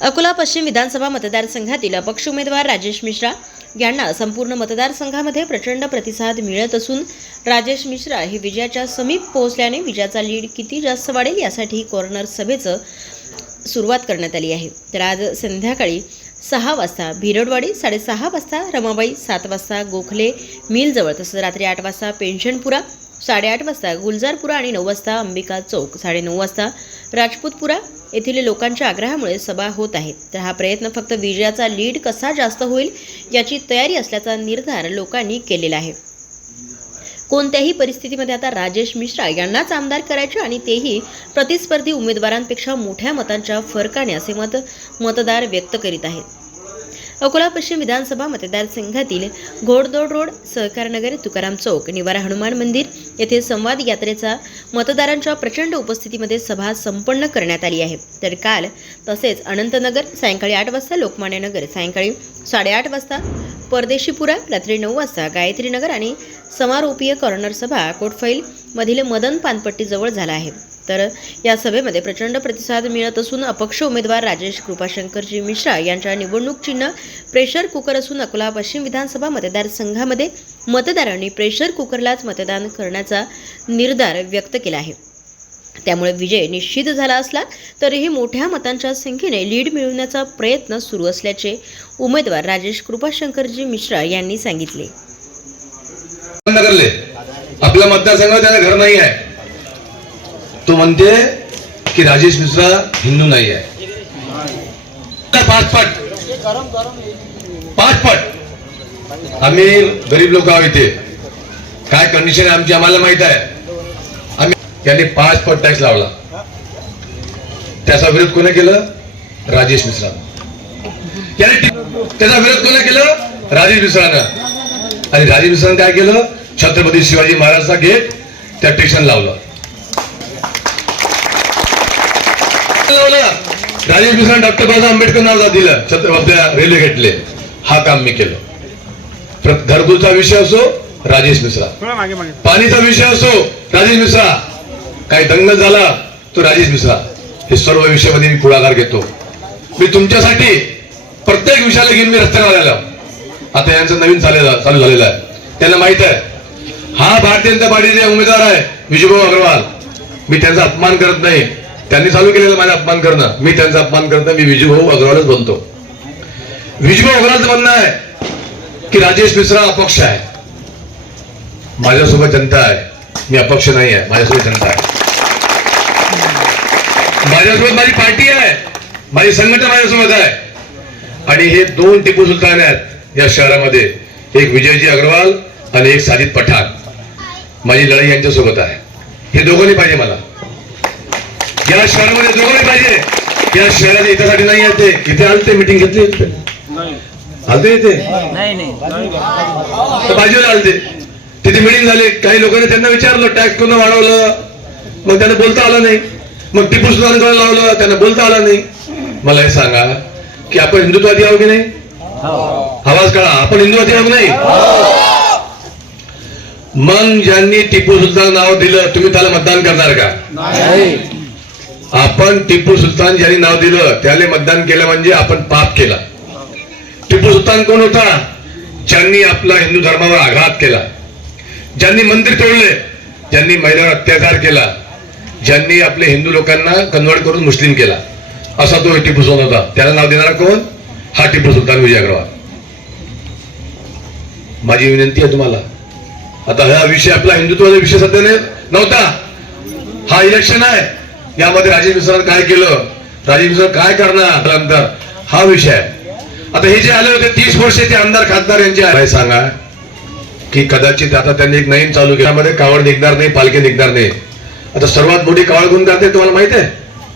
अकोला पश्चिम विधानसभा मतदारसंघातील अपक्ष उमेदवार राजेश मिश्रा यांना संपूर्ण मतदारसंघामध्ये प्रचंड प्रतिसाद मिळत असून राजेश मिश्रा हे विजयाच्या समीप पोहोचल्याने विजयाचा लीड किती जास्त वाढेल यासाठी कॉर्नर सभेचं सुरुवात करण्यात आली आहे. तर आज संध्याकाळी सहा वाजता भिरडवाडी साडेसहा वाजता रमाबाई सात वाजता गोखले मिलजवळ तसंच रात्री आठ वाजता पेन्शनपुरा साडेआठ वाजता गुलजारपुरा आणि नऊ वाजता अंबिका चौक साडेनऊ वाजता राजपूतपुरा येथील लोकांच्या आग्रहामुळे सभा होत आहेत. तर हा प्रयत्न फक्त विजयाचा लीड कसा जास्त होईल याची तयारी असल्याचा निर्धार लोकांनी केलेला आहे. कोणत्याही परिस्थितीमध्ये आता राजेश मिश्रा यांनाच आमदार करायचे आणि तेही प्रतिस्पर्धी उमेदवारांपेक्षा मोठ्या मतांच्या फरकाने असे मत मतदार व्यक्त करीत आहेत. अकोला पश्चिम विधानसभा मतदारसंघातील घोडदोड रोड सहकारनगर तुकाराम चौक निवारा हनुमान मंदिर येथे संवाद यात्रेचा मतदारांच्या प्रचंड उपस्थितीमध्ये सभा संपन्न करण्यात आली आहे. तर काल तसेच अनंतनगर सायंकाळी आठ वाजता लोकमान्य नगर सायंकाळी साडेआठ वाजता परदेशीपुरा रात्री नऊ वाजता गायत्रीनगर आणि समारोपीय कॉर्नर सभा कोटफैल मधील मदन पानपट्टीजवळ झाला आहे. तर या सभेमध्ये प्रचंड प्रतिसाद मिळत असून अपक्ष उमेदवार राजेश कृपाशंकरजी मिश्रा यांच्या निवडणूक चिन्ह प्रेशर कुकर असून अकोला पश्चिम विधानसभा मतदारसंघामध्ये मतदारांनी प्रेशर कुकरलाच मतदान करण्याचा निर्धार व्यक्त केला आहे. त्यामुळे विजय निश्चित झाला असला तरीही मोठ्या मतांच्या संख्येने लीड मिळवण्याचा प्रयत्न सुरू असल्याचे उमेदवार राजेश कृपाशंकरजी मिश्रा यांनी सांगितले. आपल्या मतदारसंघात त्याला घर नाही आहे. तो म्हणते की राजेश मिश्रा हिंदू नाही आहे. पाच पाचपट पाच आम्ही गरीब लोक आहोत इथे. काय कंडिशन आहे आमची आम्हाला माहीत आहे. आम्ही त्यांनी पाच पट टॅक्स लावला. त्याचा विरोध कोणी केलं? राजेश मिश्रा त्याने त्याचा विरोध कोणी केलं? राजेश मिश्रानं. आणि राजेश मिश्रानं काय केलं? छत्रपती शिवाजी महाराजचा गेट त्या स्टेशन लावलं. लावलं. राजेश मिश्रानं डॉक्टर बाबासाहेब आंबेडकर नाव दिलं छत्र आपल्या रेल्वे गेटले हा काम मी केलं. घरगुतीचा विषय असो राजेश मिश्रा. पाणीचा विषय असो राजेश मिश्रा. काही दंगल झाला तो राजेश मिश्रा. हे सर्व विषयामध्ये मी पुढाकार घेतो. मी तुमच्यासाठी प्रत्येक विषयाला घेऊन मी रस्त्यावर आलेलो आता यांचं नवीन चालेलं चालू झालेलं आहे. त्यांना माहीत आहे हा भारतीय जनता पार्टीचे उमेदवार आहे विजयभाऊ अग्रवाल. मी त्यांचा अपमान करत नाही. त्यांनी चालू केलेलं माझा अपमान करणं मी त्यांचा अपमान करणं मी विजूभाऊ अग्रवालच बनतो. विजूभाऊ अग्रवालचं म्हणणं आहे की राजेश मिश्रा अपक्ष आहे. माझ्यासोबत जनता आहे. मी अपक्ष नाही आहे. माझ्यासोबत जनता आहे. माझ्यासोबत माझी पार्टी आहे. माझी संघटना माझ्यासोबत आहे. आणि हे दोन टिपू सुलतान आहेत या शहरामध्ये. एक विजयजी अग्रवाल आणि एक साजिद पठाण. माझी लढाई यांच्यासोबत आहे. हे दोघांनी पाहिजे मला. या शहरामध्ये दोघांनी पाहिजे. या शहराच्या हितासाठी नाही आहे ते. इथे आलते मिटिंग घेतली. आलते इथे? नाही नाही. तर बाजूला आलते. तिथे मिटिंग झाली. काही लोकांनी त्यांना विचारलं. टॅक्स कोण वाढवलं? मग त्यांना बोलता आलं नाही. मग टिपू सुलतानकडे लावलं? त्यांना बोलता आलं नाही. मला हे सांगा की आपण हिंदुत्वादी आहो की नाही? आवाज काढा. आपण हिंदुत्वादी आहोत नाही? मग ज्यांनी टिपू सुलतान नाव दिलं तुम्ही त्याला मतदान करणार का? आपण टिपू सुलतान ज्यांनी नाव दिलं त्याला मतदान केलं म्हणजे आपण पाप केला. टिपू सुलतान कोण होता? ज्यांनी आपला हिंदू धर्मावर आघात केला. ज्यांनी मंदिर तोडले ज्यांनी महिलांवर अत्याचार केला ज्यांनी आपले हिंदू लोकांना कन्वर्ट करून मुस्लिम केला. असा तो टिपू सुलतान होता. त्याला नाव देणारा कोण? हा टिपू सुलतान विजय अग्रवाल. माझी विनंती आहे तुम्हाला. आता हा विषय आपला हिंदुत्वाचा विषय सध्या नव्हता. हा इलेक्शन आहे. यामध्ये राजेश मिश्रा काय केलं? राजेश मिश्रा काय करणार नंतर हा विषय. आहे आता हे जे आले होते तीस वर्ष ते आमदार खासदार यांचे आहे सांगा की कदाचित आता त्यांनी एक नवीन चालू केला. कावड निघणार नाही पालखी निघणार नाही. आता सर्वात मोठी कावड गुण करते तुम्हाला माहीत आहे?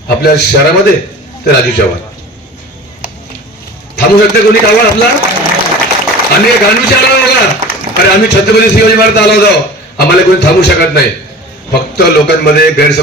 आपल्या शहरामध्ये ते राजू चव्हाण. थांबू शकते कोणी कावड आपला? आम्ही गांधी आलो बघा अरे आम्ही छत्रपती शिवाजी महाराज आलो जाऊ आम्हाला कोणी थांबू शकत नाही. फक्त लोकांमध्ये गैरसमज